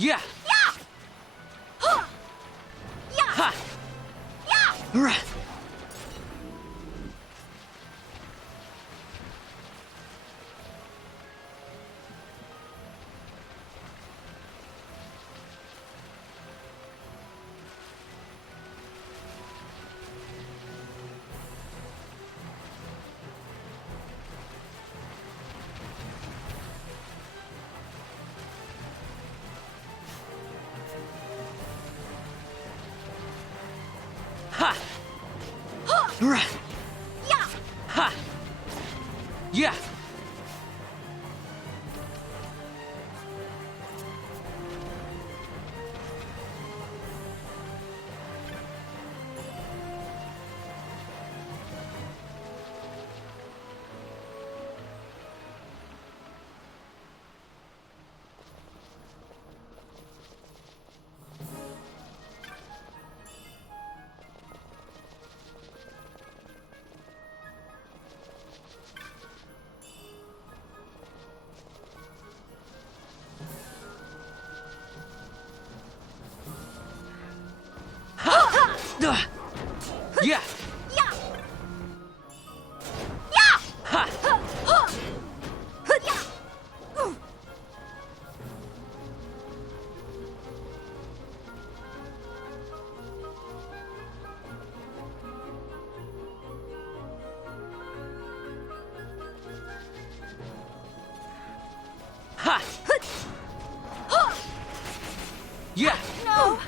Yeah. Ha. Right. Ha! Right! Yeah! Ha! Yeah! Yeah! Yeah! Yeah! Ha! Yeah! Ha! Yeah! No!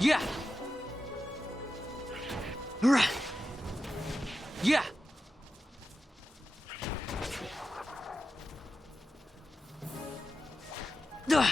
Yeah! Right! Yeah! Ugh.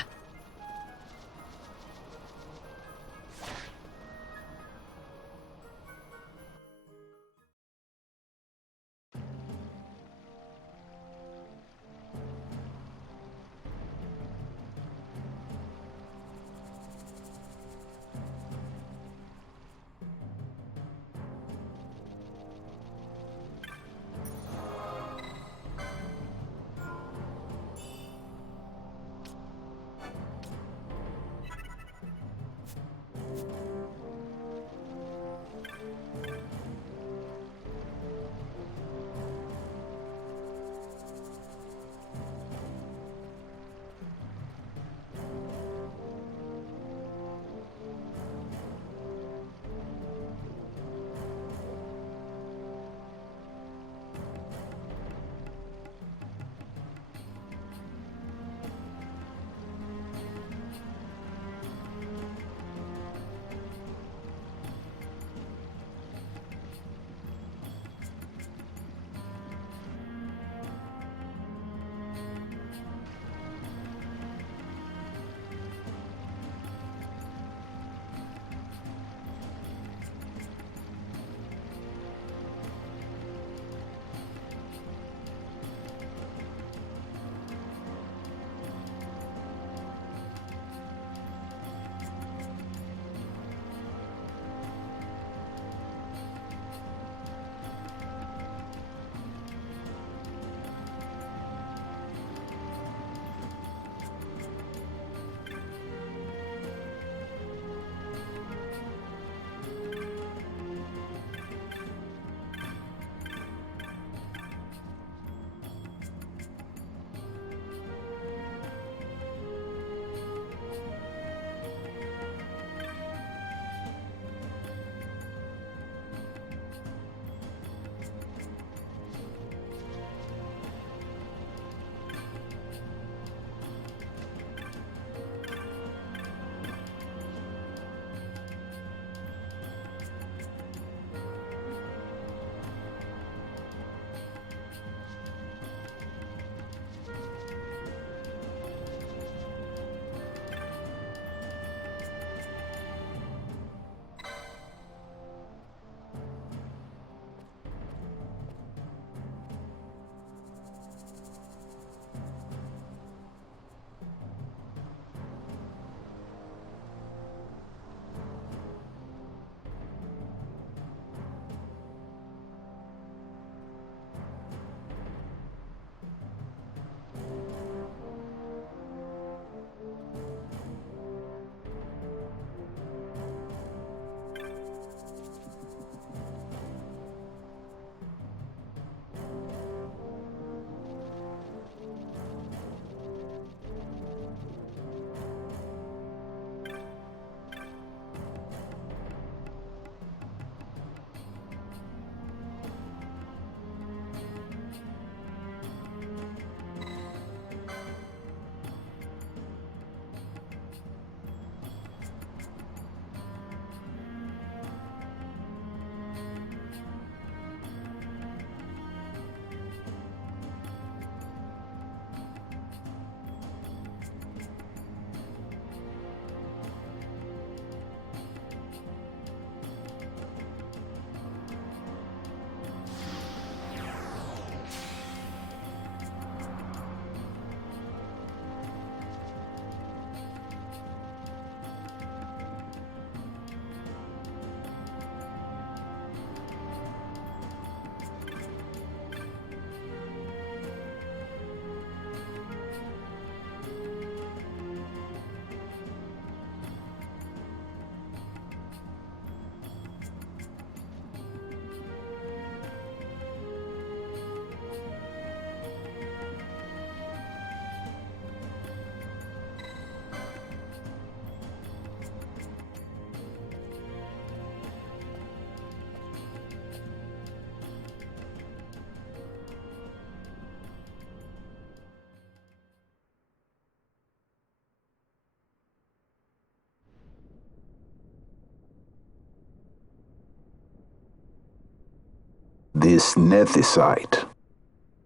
This nethicite.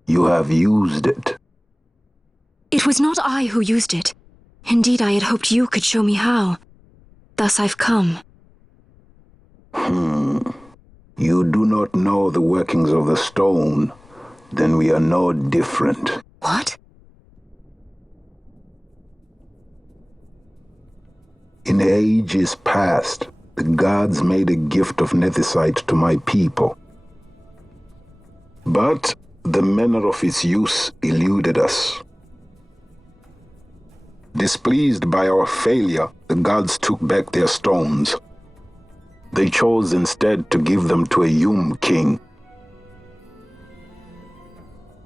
You have used it. It was not I who used it. Indeed, I had hoped you could show me how. Thus I've come. You do not know the workings of the stone. Then we are no different. What? In ages past, the gods made a gift of nethicite to my people. But the manner of its use eluded us. Displeased by our failure, the gods took back their stones. They chose instead to give them to a king.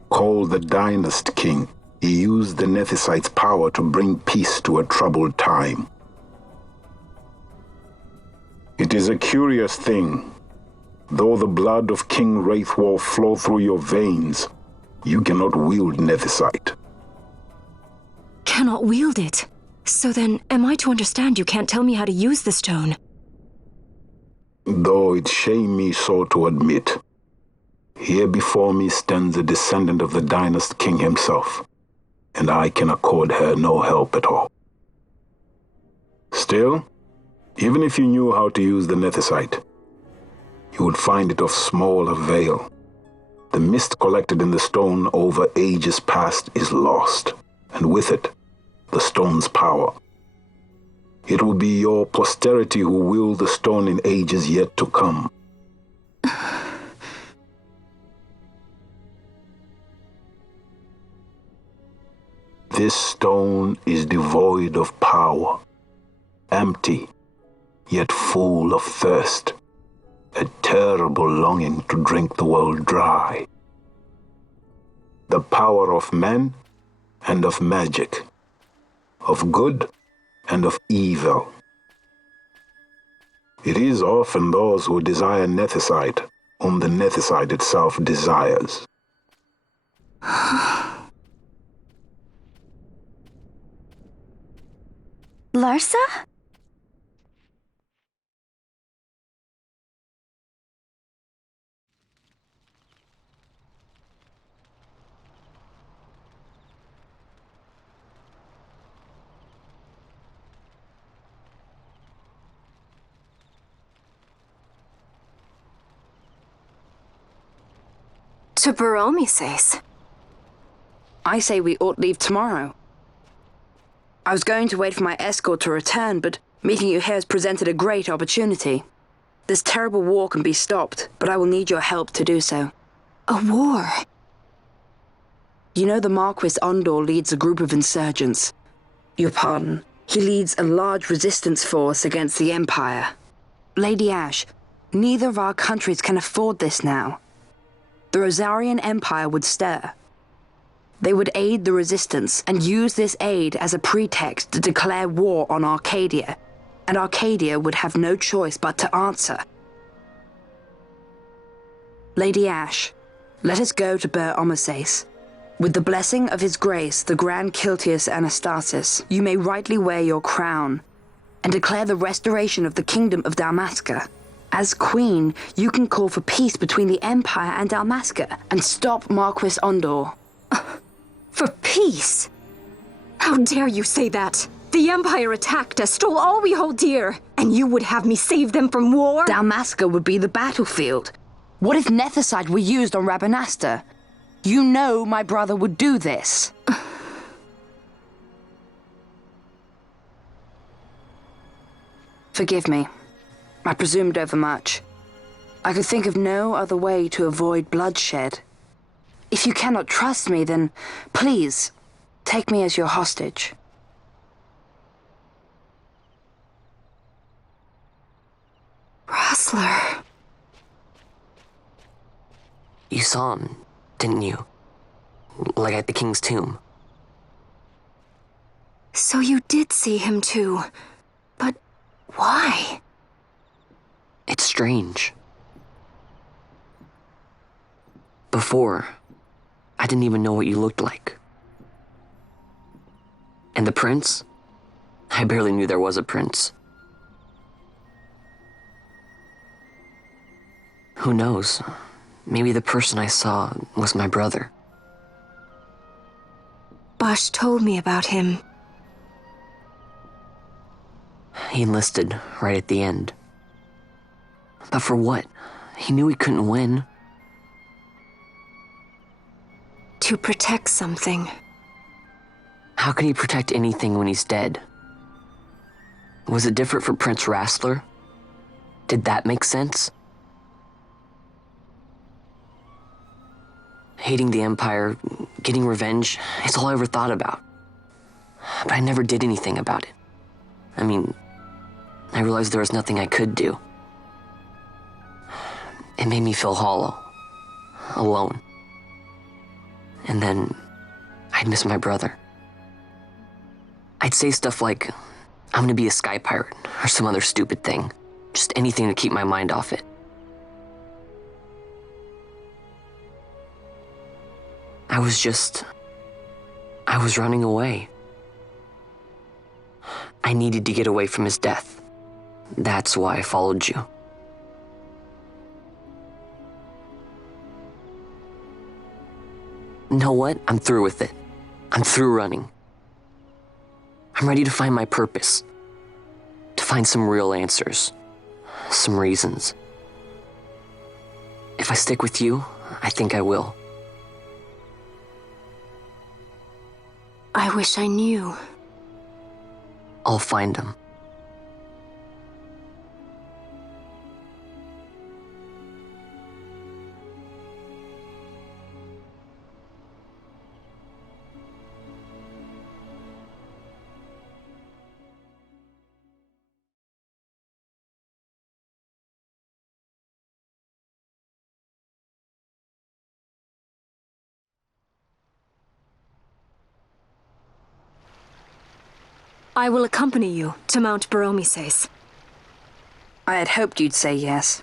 Called the Dynast King, he used the nethicite's power to bring peace to a troubled time. It is a curious thing. Though the blood of King Wraithwolf flow through your veins, you cannot wield nethicite. Cannot wield it? So then, am I to understand you can't tell me how to use the stone? Though it shame me so to admit, here before me stands a descendant of the Dynast King himself, and I can accord her no help at all. Still, even if you knew how to use the nethicite, you would find it of small avail. The mist collected in the stone over ages past is lost, and with it, the stone's power. It will be your posterity who wield the stone in ages yet to come. This stone is devoid of power, empty, yet full of thirst, a terrible longing to drink the world dry. The power of men and of magic, of good and of evil. It is often those who desire nethicite whom the nethicite itself desires. Larsa? To Baromi says. I say we ought leave tomorrow. I was going to wait for my escort to return, but meeting you here has presented a great opportunity. This terrible war can be stopped, but I will need your help to do so. A war? You know the Marquis Ondor leads a group of insurgents. Your pardon. He leads a large resistance force against the Empire. Lady Ash, neither of our countries can afford this now. The Rosarian Empire would stir. They would aid the resistance and use this aid as a pretext to declare war on Arcadia, and Arcadia would have no choice but to answer. Lady Ash, let us go to Ber Omases. With the blessing of His Grace, the Grand Kiltius Anastasis, you may rightly wear your crown and declare the restoration of the Kingdom of Dalmaska. As Queen, you can call for peace between the Empire and Dalmaska and stop Marquis Ondor. For peace? How dare you say that? The Empire attacked us, stole all we hold dear, and you would have me save them from war? Dalmaska would be the battlefield. What if nethicite were used on Rabanasta? You know my brother would do this. Forgive me. I presumed overmuch. I could think of no other way to avoid bloodshed. If you cannot trust me, then please, take me as your hostage. Rustler. You saw him, didn't you? Like at the king's tomb. So you did see him too. But why? It's strange. Before, I didn't even know what you looked like. And the prince? I barely knew there was a prince. Who knows? maybe the person I saw was my brother. Bosch told me about him. He enlisted right at the end. But for what? He knew he couldn't win. To protect something. How can he protect anything when he's dead? Was it different for Prince Rassler? Did that make sense? Hating the Empire, getting revenge, it's all I ever thought about. But I never did anything about it. I mean, I realized there was nothing I could do. It made me feel hollow, alone. And then I'd miss my brother. I'd say stuff like, I'm gonna be a sky pirate, or some other stupid thing. Just anything to keep my mind off it. I was running away. I needed to get away from his death. That's why I followed you. You know what? I'm through with it. I'm through running. I'm ready to find my purpose. To find some real answers. Some reasons. If I stick with you, I think I will. I wish I knew. I'll find them. I will accompany you to Mount Baromises. I had hoped you'd say yes.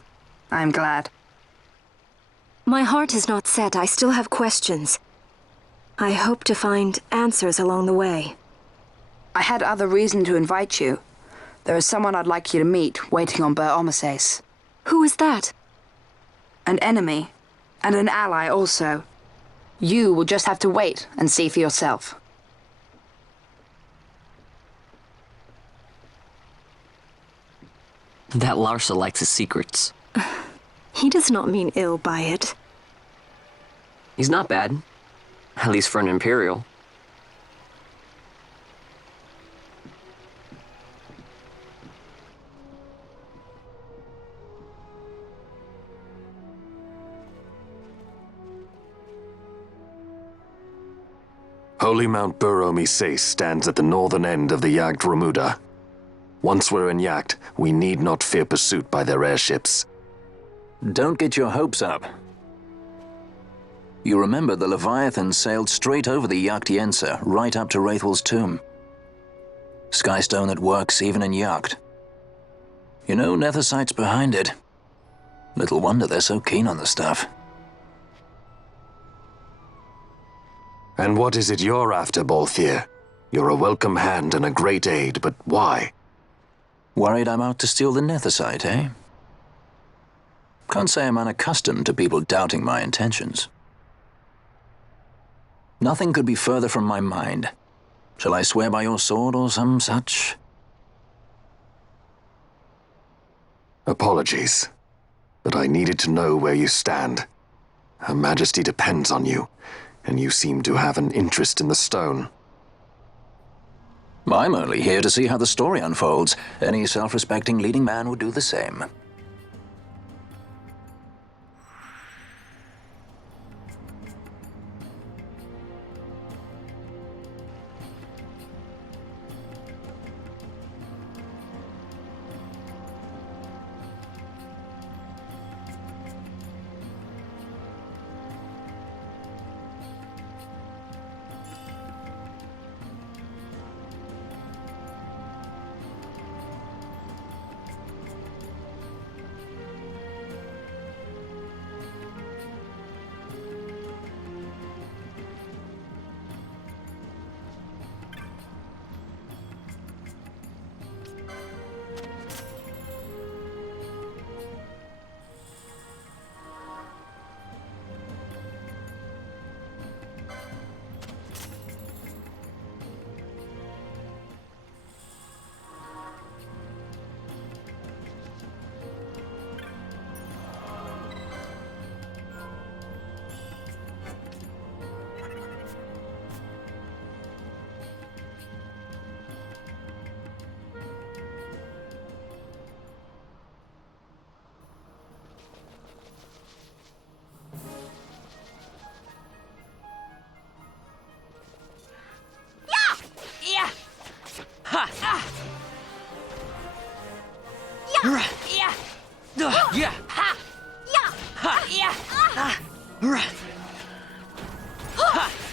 I'm glad. My heart is not set. I still have questions. I hope to find answers along the way. I had other reason to invite you. There is someone I'd like you to meet waiting on Baromises. Who is that? An enemy, and an ally also. You will just have to wait and see for yourself. That Larsa likes his secrets. He does not mean ill by it. He's not bad. At least for an Imperial. Holy Mount Baromises stands at the northern end of the Jagd Remuda. Once we're in Jagd, we need not fear pursuit by their airships. Don't get your hopes up. You remember the Leviathan sailed straight over the Jagd right up to Wraithwell's tomb. Skystone that works even in Jagd. You know, Nethersight's behind it. Little wonder they're so keen on the stuff. And what is it you're after, Balthier? You're a welcome hand and a great aid, but why? Worried I'm out to steal the Nethersight, eh? Can't say I'm unaccustomed to people doubting my intentions. Nothing could be further from my mind. Shall I swear by your sword or some such? Apologies, but I needed to know where you stand. Her Majesty depends on you, and you seem to have an interest in the stone. I'm only here to see how the story unfolds. Any self-respecting leading man would do the same.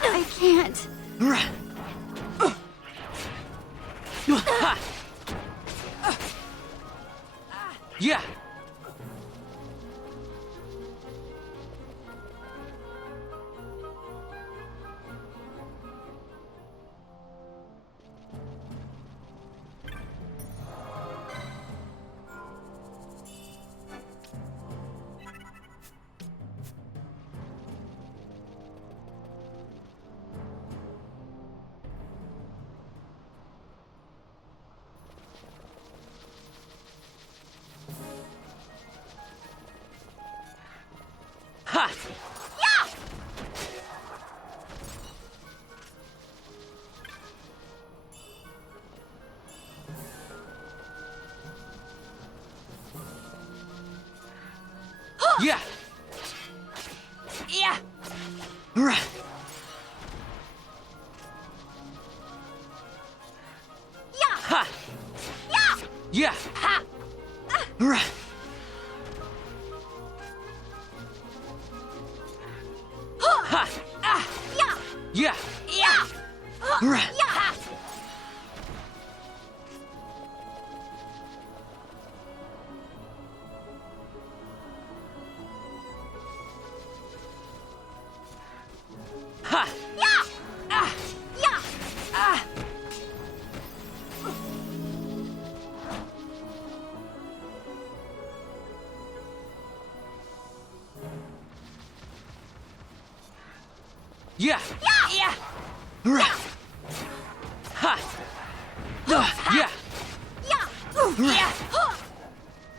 I can't. Yeah. Ha! Yeah. Yeah. Right. Yeah. Ha. Yeah. Yeah. Ha. Right. Ha. Ah. Yeah. Yeah. Yeah. Right. Yeah. Ha! Yeah! Ah! Yeah! Ah! Yeah! Yeah! Yeah! Right! Ha! Yeah! Yeah! Yeah!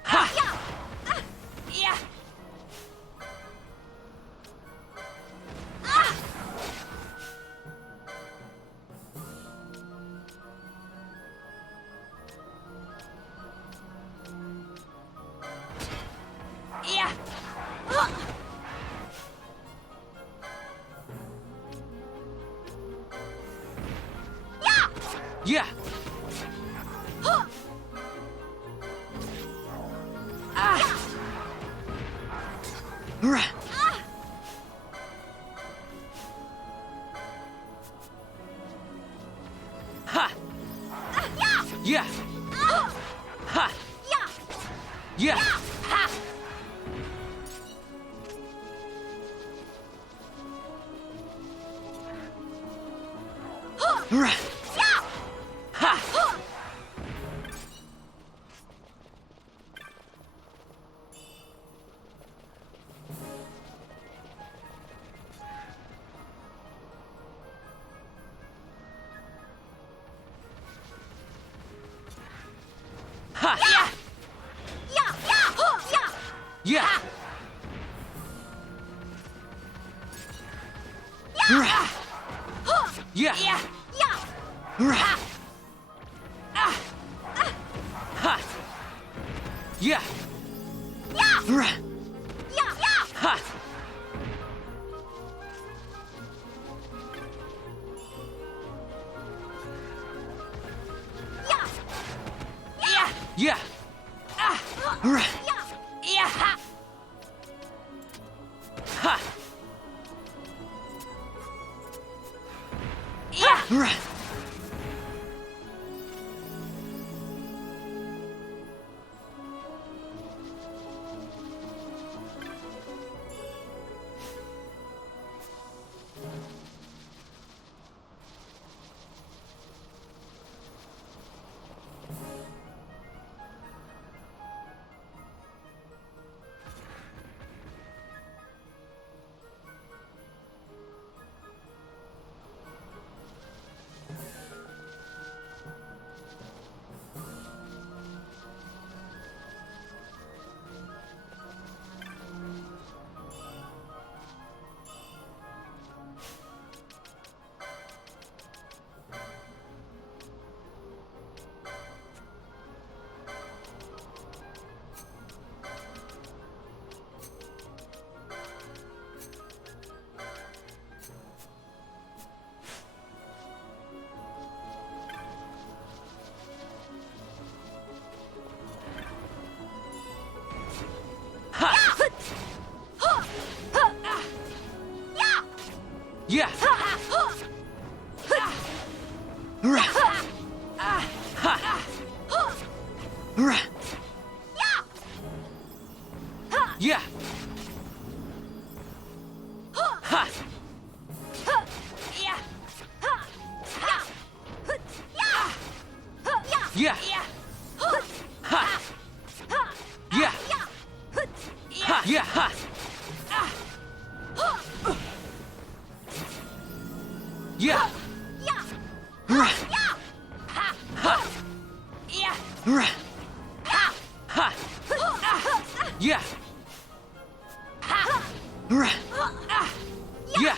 Ha! Yeah! Yeah! Yeah! Ah! Right! Ha! Yeah! Ha! Yeah! Ha! Right! Ha! Ha! Yeah! Yeah! Yeah! Yeah! Yeah! Yeah! Right! Ah! Ha! Yeah! Right! Ha! Yeah! Ah! Right! Yeah! Ha! Yeah! Right! Yeah. Yeah. Yeah. Yeah. Yeah. Yeah. Yeah. Yeah. Yeah. Yeah. Yeah.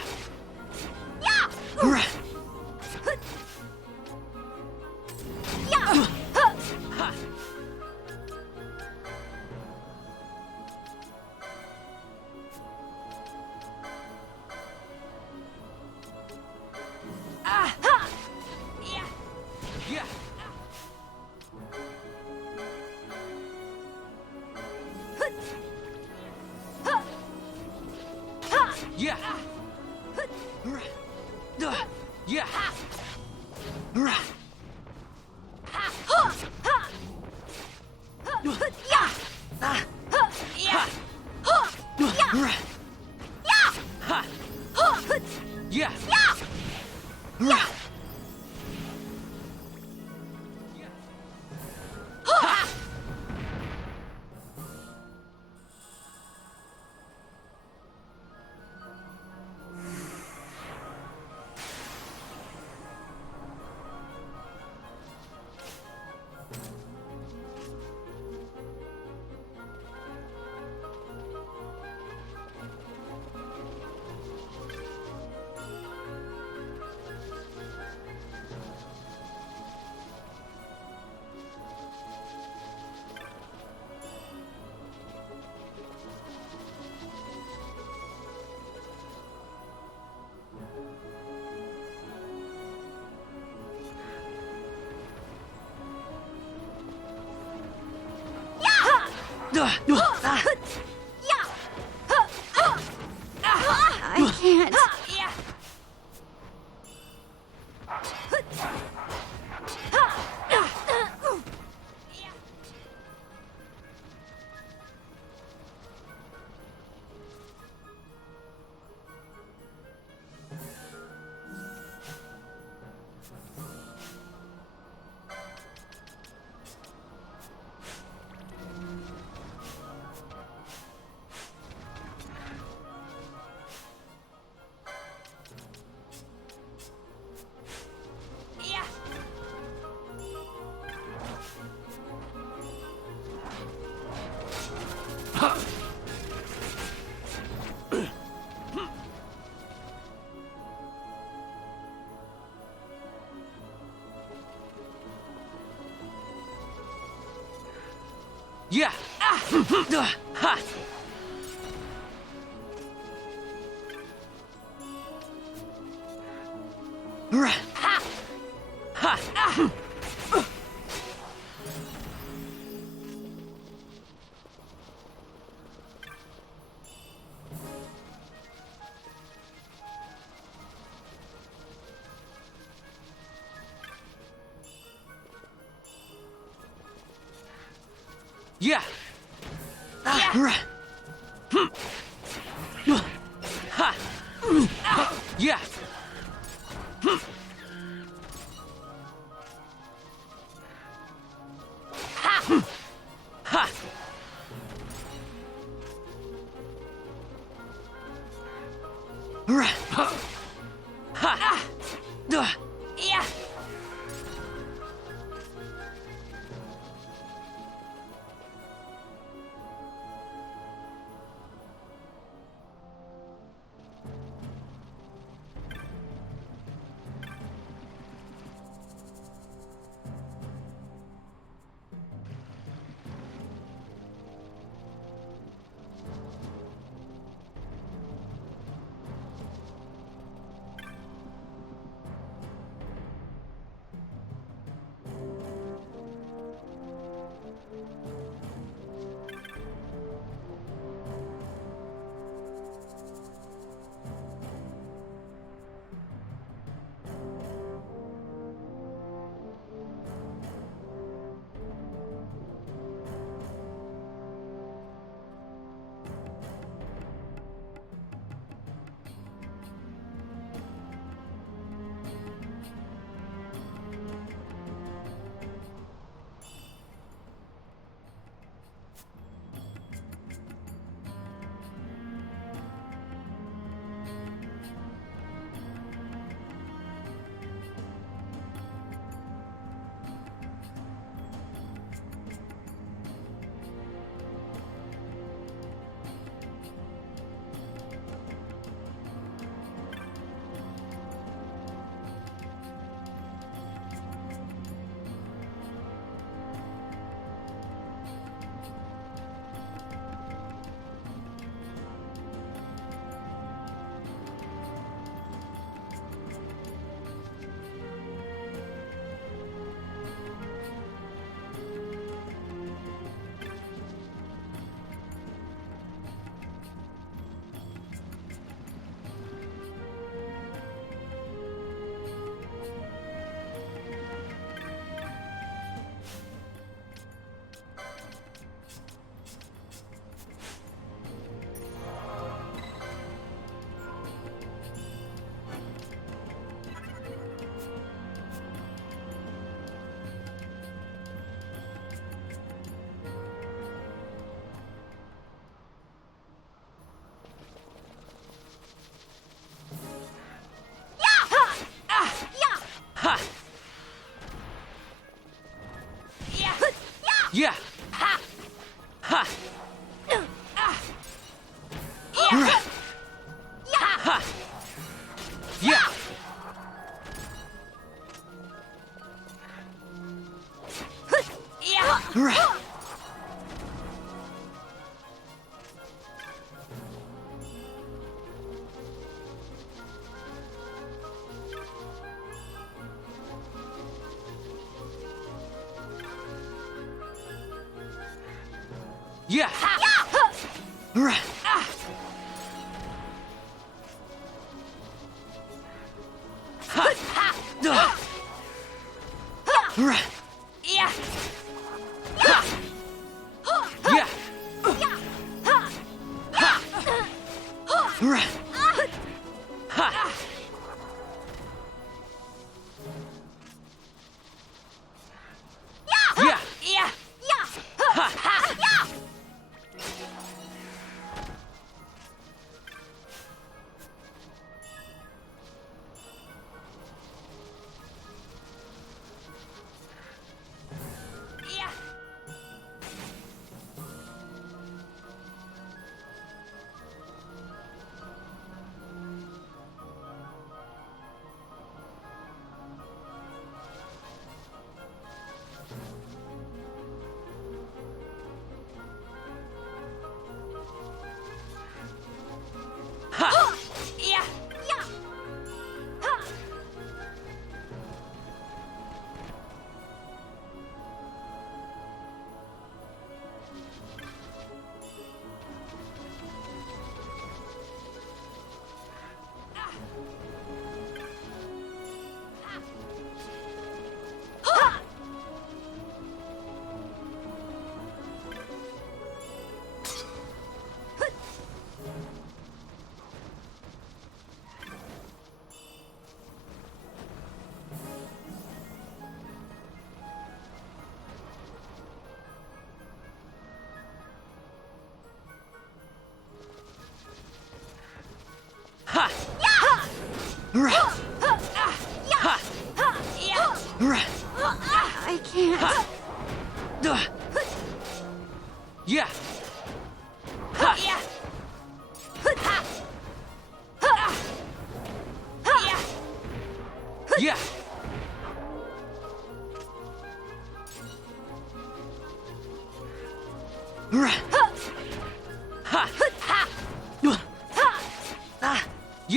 Yeah. I can't. Yeah. Ha. Yeah. Yeah. Yeah. I can't. Yeah. Yeah.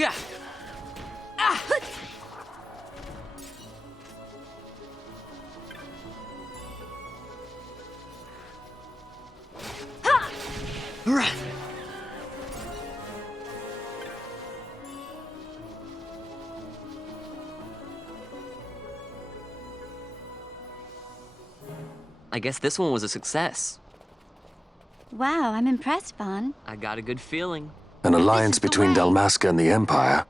Yeah. I guess this one was a success. Wow, I'm impressed, Vaughn. I got a good feeling. An alliance between Dalmaska and the Empire.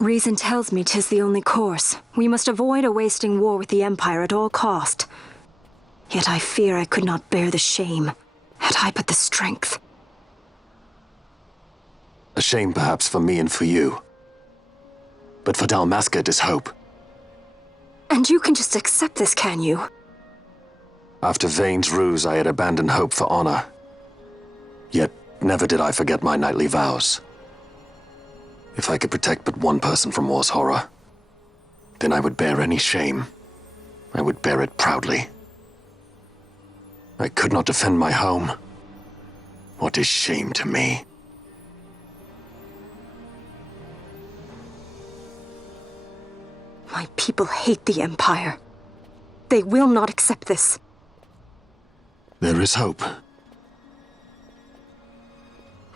Reason tells me 'tis the only course. We must avoid a wasting war with the Empire at all cost. Yet I fear I could not bear the shame, had I but the strength. A shame perhaps for me and for you. But for Dalmaska it is hope. And you can just accept this, can you? After Vane's ruse, I had abandoned hope for honor. Yet never did I forget my knightly vows. If I could protect but one person from war's horror, then I would bear any shame. I would bear it proudly. I could not defend my home. What is shame to me? My people hate the Empire. They will not accept this. There is hope.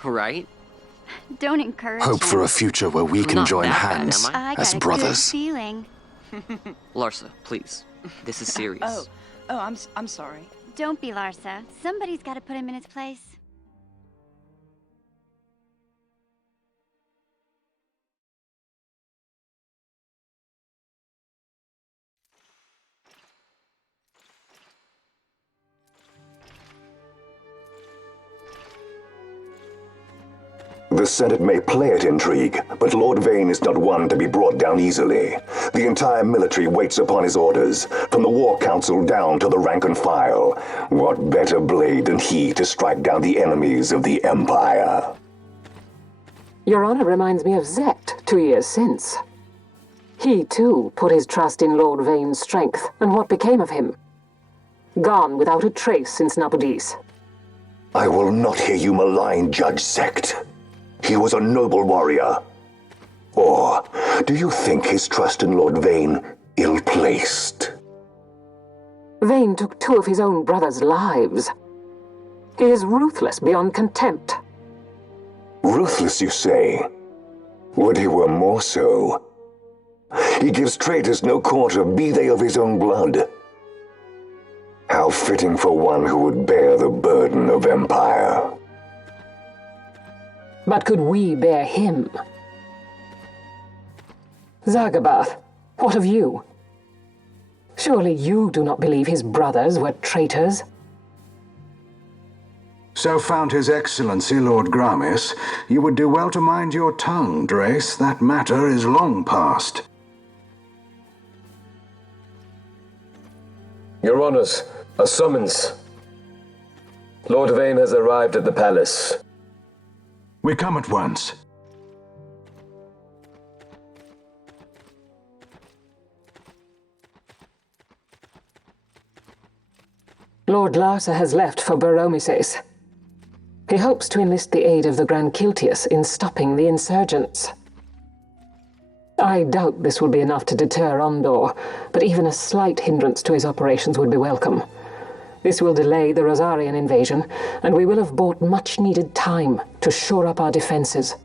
Right? Don't encourage Hope him. for a future where we I'm can not join that bad, hands am I? I as got a brothers. good feeling. Larsa, please. This is serious. I'm sorry. Don't be Larsa. Somebody's got to put him in his place. The Senate may play at intrigue, but Lord Vane is not one to be brought down easily. The entire military waits upon his orders, from the War Council down to the rank and file. What better blade than he to strike down the enemies of the Empire? Your Honor reminds me of Zect 2 years since. He, too, put his trust in Lord Vane's strength, and what became of him? Gone without a trace since Napudis. I will not hear you malign Judge Zect. He was a noble warrior. Or do you think his trust in Lord Vane ill-placed? Vane took 2 of his own brothers' lives. He is ruthless beyond contempt. Ruthless, you say? Would he were more so. He gives traitors no quarter, be they of his own blood. How fitting for one who would bear the burden of empire. But could we bear him? Zagabath, what of you? Surely you do not believe his brothers were traitors? So found His Excellency Lord Gramis, you would do well to mind your tongue, Drace. That matter is long past. Your Honours, a summons. Lord Vane has arrived at the palace. We come at once. Lord Larsa has left for Baromises. He hopes to enlist the aid of the Grand Kiltius in stopping the insurgents. I doubt this will be enough to deter Ondor, but even a slight hindrance to his operations would be welcome. This will delay the Rosarian invasion, and we will have bought much-needed time to shore up our defenses.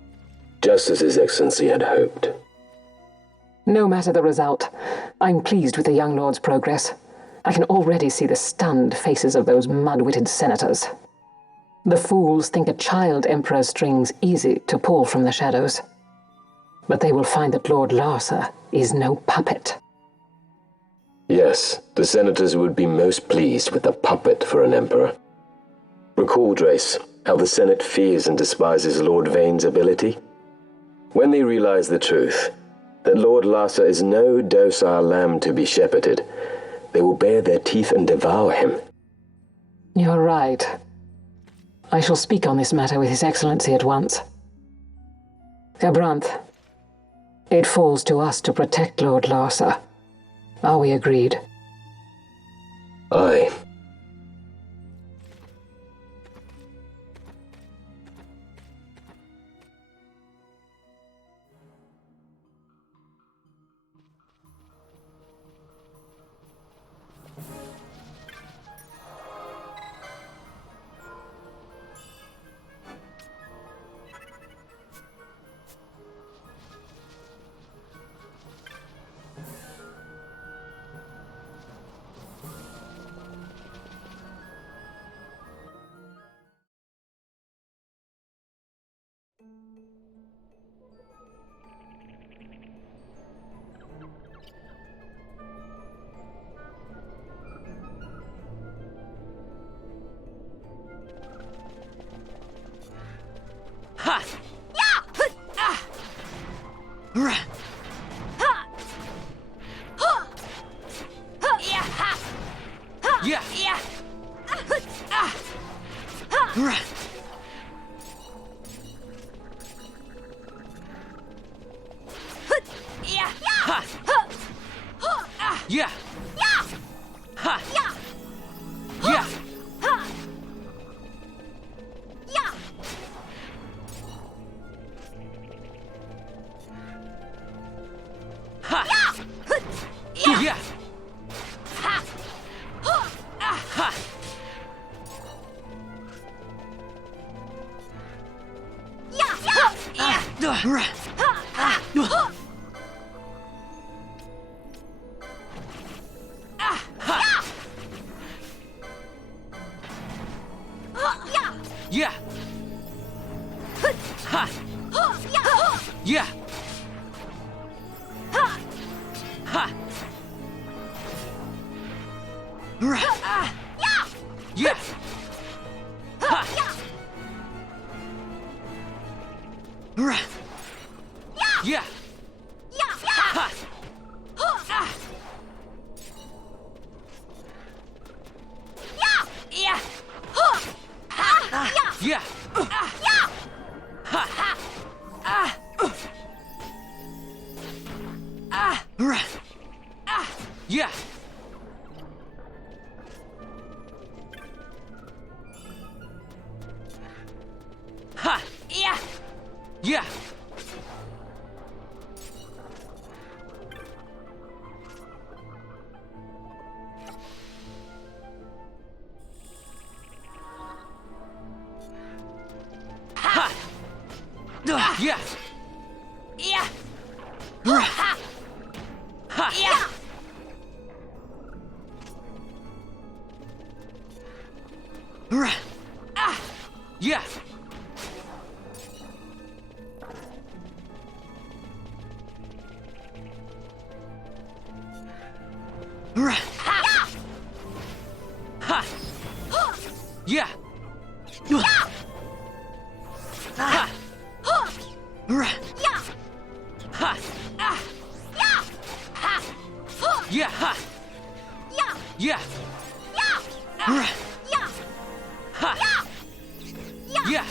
Just as His Excellency had hoped. No matter the result, I'm pleased with the young lord's progress. I can already see the stunned faces of those mud-witted senators. The fools think a child emperor's strings easy to pull from the shadows. But they will find that Lord Larsa is no puppet. Yes, the senators would be most pleased with a puppet for an emperor. Recall, Drace, how the Senate fears and despises Lord Vane's ability. When they realize the truth, that Lord Larsa is no docile lamb to be shepherded, they will bare their teeth and devour him. You're right. I shall speak on this matter with His Excellency at once. Gabranth, it falls to us to protect Lord Larsa. Are we agreed? Aye. Yeah. Yeah. Ha. Ha. Yeah. Ah. Yeah. Ha. Ha. Yeah. Ha. Ha. Ha. Ah. Ha. Yeah. Ha. Yeah. Ha. Yeah. Yeah. Ah. Yeah.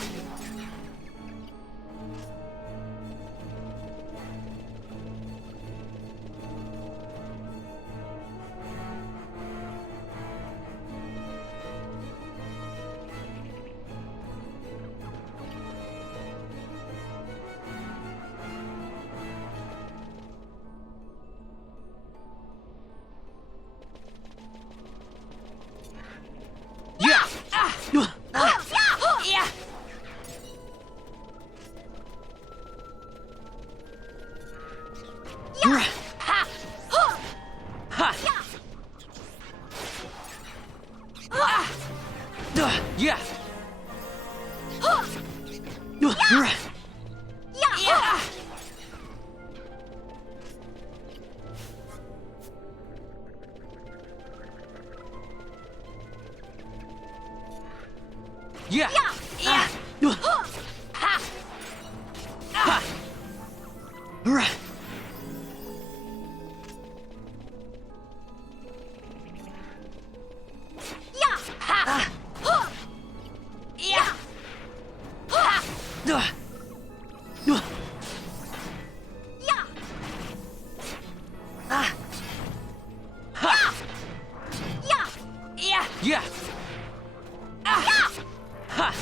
Ha. Ha. Yeah. Yeah. Yeah. Ha. Ha. Yeah. Ha. Yeah. Ha. Yeah. Ha. Yeah. Yeah. Yeah. Ah. Ha.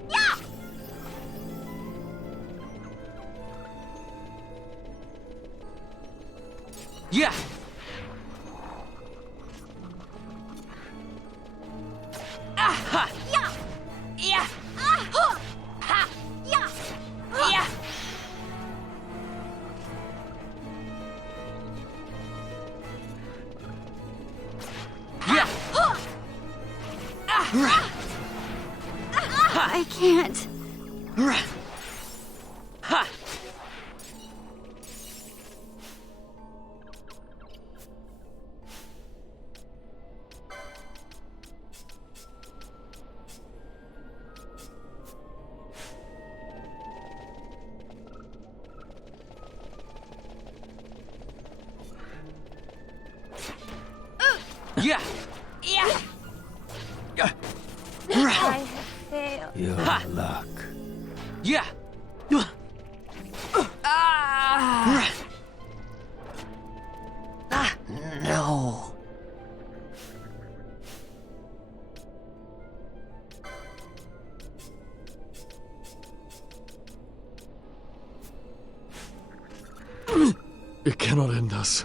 Yeah. Yeah. Yeah. Ah. Ha. Yeah. Yeah. Ah. Ha. Yeah. Yeah. Yeah. I can't. Ha. Yeah. Yeah. I have failed. Your Ha. luck. Yeah. Ah. No. It cannot end us.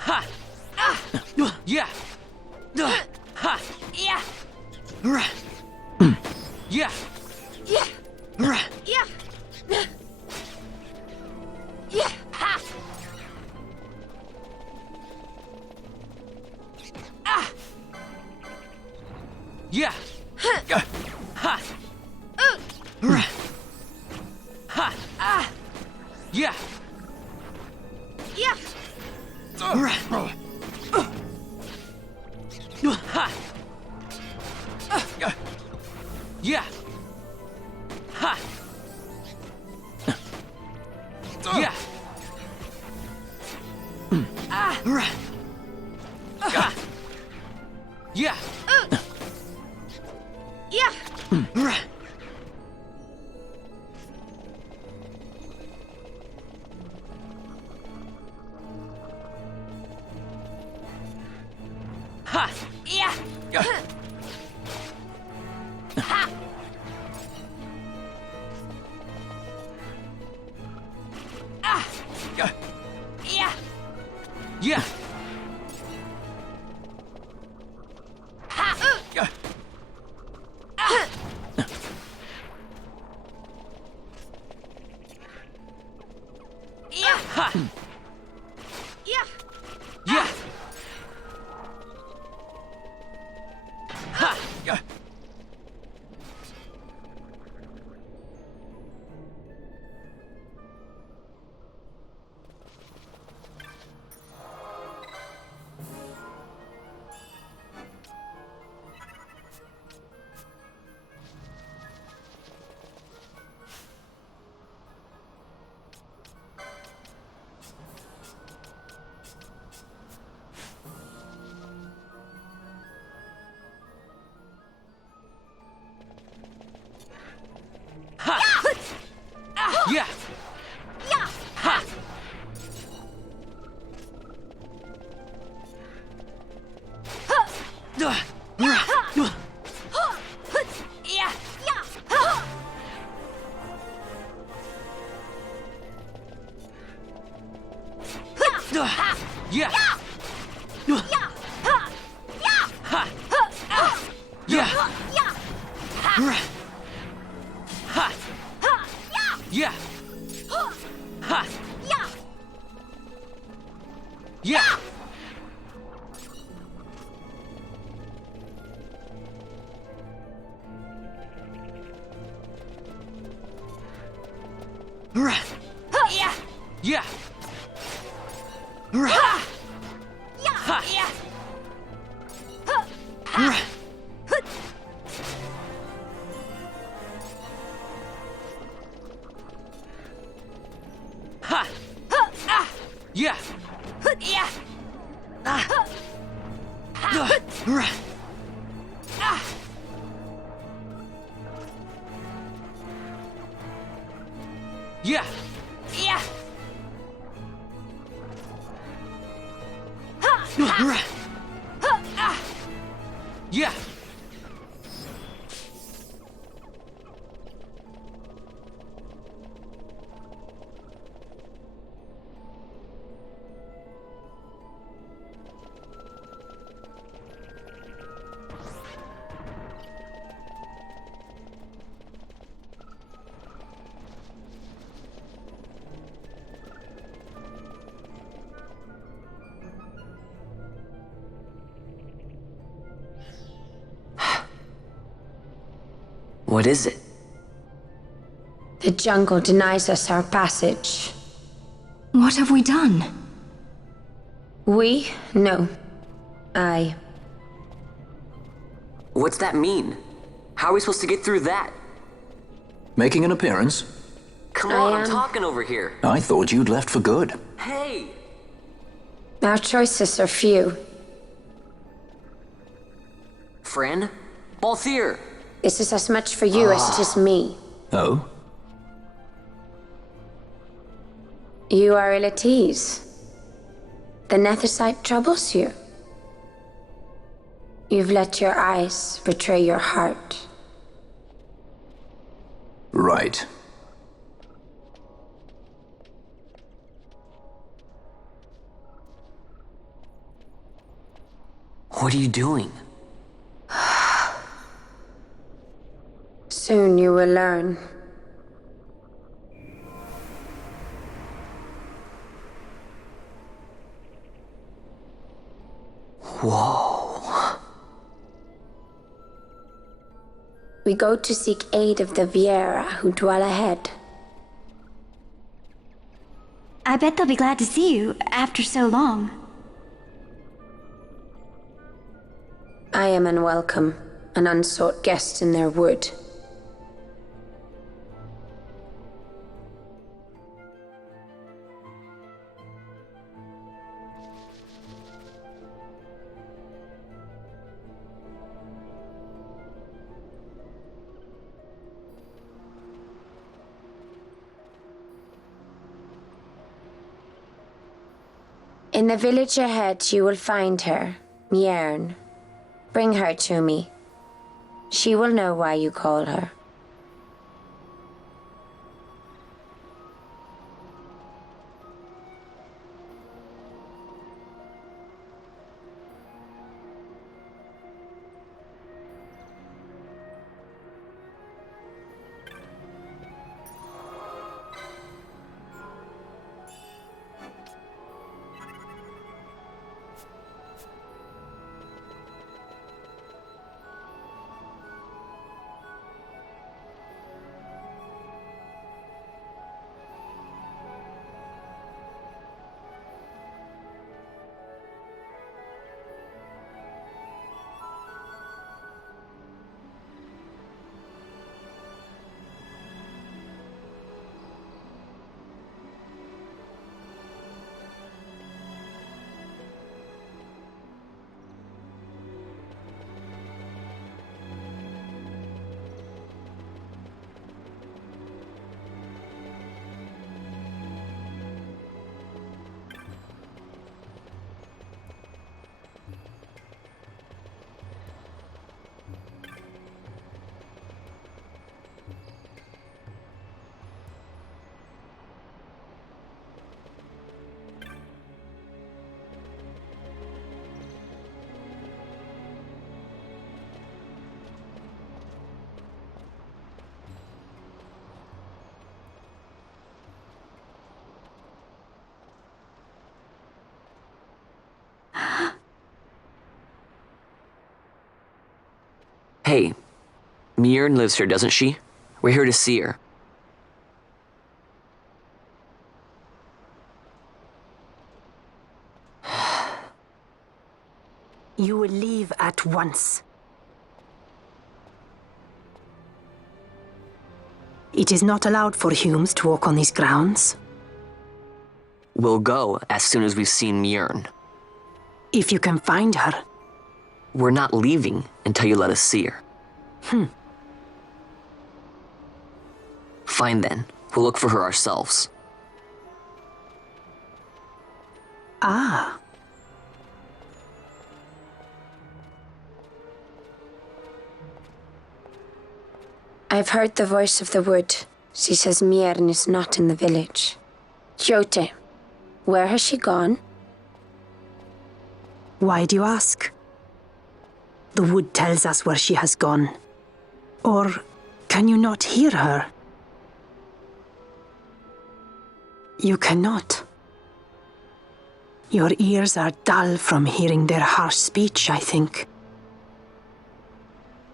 Ha. Ah. Yeah. Ha. Yeah. Yeah. Yeah. Yeah. Yeah. Ha. Ah. Yeah. Ha. Ha. Ah. Yeah. Yeah. Ha. Yeah. Ha. Yeah. Ah. Yeah. Yeah. Ha. Yeah. Ha. Ah. Yeah. Yeah. Ha. Yeah. Ah. Yeah. Ha. Yeah. Yeah. Ha. Yeah. Ha. Ah. Yeah. Yeah. Ha. Duh. Yeah. Duh. Yeah. Yeah. Duh. Yeah. Duh. Yeah. Yeah. Ha. Ah. Yeah. Yeah. Ha. Yeah. Ha. Yeah. Yeah. Yeah. Yeah. Yeah. Ha. Yeah. Ha. Ah. Yeah. Yeah. Duh. Ah. Yeah. Yeah. Yeah. What is it? The jungle denies us our passage. What have we done? We? No. I. What's that mean? How are we supposed to get through that? Making an appearance? Come on, I'm talking over here. I thought you'd left for good. Hey! Our choices are few. Friend? Balthier! This is as much for you as it is me. Oh? You are ill at ease. The Nethersite troubles you. You've let your eyes betray your heart. Right. What are you doing? Soon you will learn. Whoa. We go to seek aid of the Viera who dwell ahead. I bet they'll be glad to see you after so long. I am unwelcome, an unsought guest in their wood. In the village ahead, you will find her, Mjern. Bring her to me. She will know why you call her. Hey, Mjern lives here, doesn't she? We're here to see her. You will leave at once. It is not allowed for humans to walk on these grounds. We'll go as soon as we've seen Mjern. If you can find her. We're not leaving until you let us see her. Fine then. We'll look for her ourselves. Ah. I've heard the voice of the wood. She says Mjern is not in the village. Jote, where has she gone? Why do you ask? The wood tells us where she has gone. Or can you not hear her? You cannot. Your ears are dull from hearing their harsh speech, I think.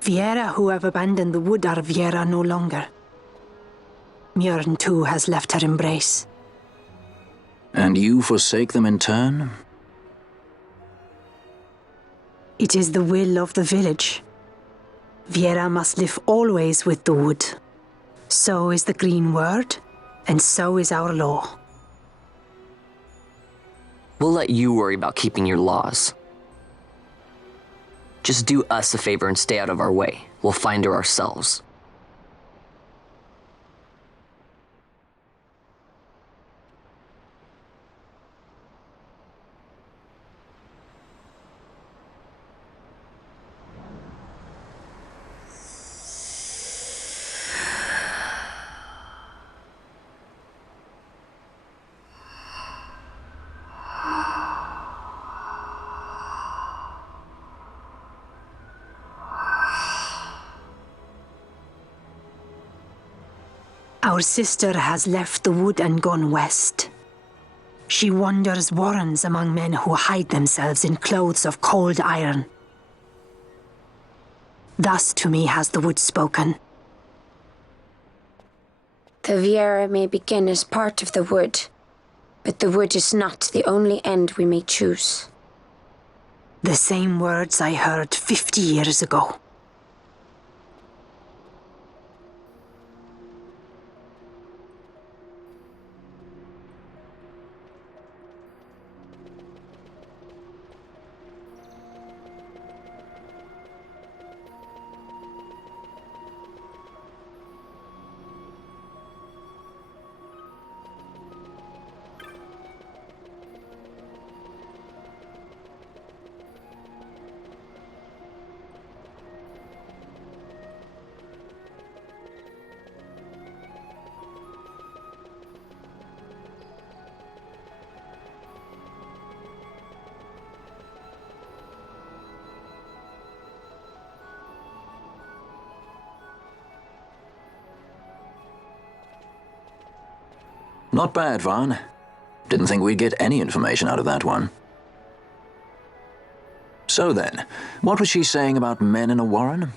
Viera who have abandoned the wood are Viera no longer. Mjern too has left her embrace. And you forsake them in turn? It is the will of the village. Viera must live always with the wood. So is the green word, and so is our law. We'll let you worry about keeping your laws. Just do us a favor and stay out of our way. We'll find her ourselves. Our sister has left the wood and gone west. She wanders warrens among men who hide themselves in clothes of cold iron. Thus to me has the wood spoken. The Viera may begin as part of the wood, but the wood is not the only end we may choose. The same words I heard 50 years ago. Not bad, Vaughn. Didn't think we'd get any information out of that one. So then, what was she saying about men in a warren?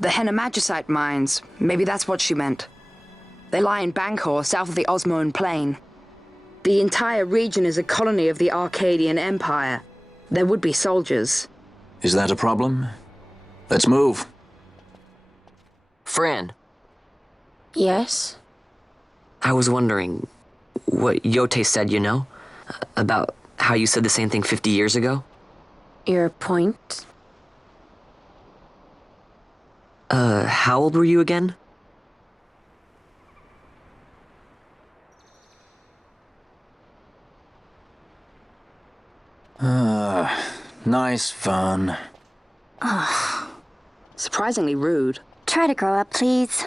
The Henna-Magicite mines. Maybe that's what she meant. They lie in Bangkor, south of the Osmoan Plain. The entire region is a colony of the Arcadian Empire. There would be soldiers. Is that a problem? Let's move. Fran, Yes? I was wondering what Yote said, you know? About how you said the same thing 50 years ago? Your point? How old were you again? Nice fun. Surprisingly rude. Try to grow up, please.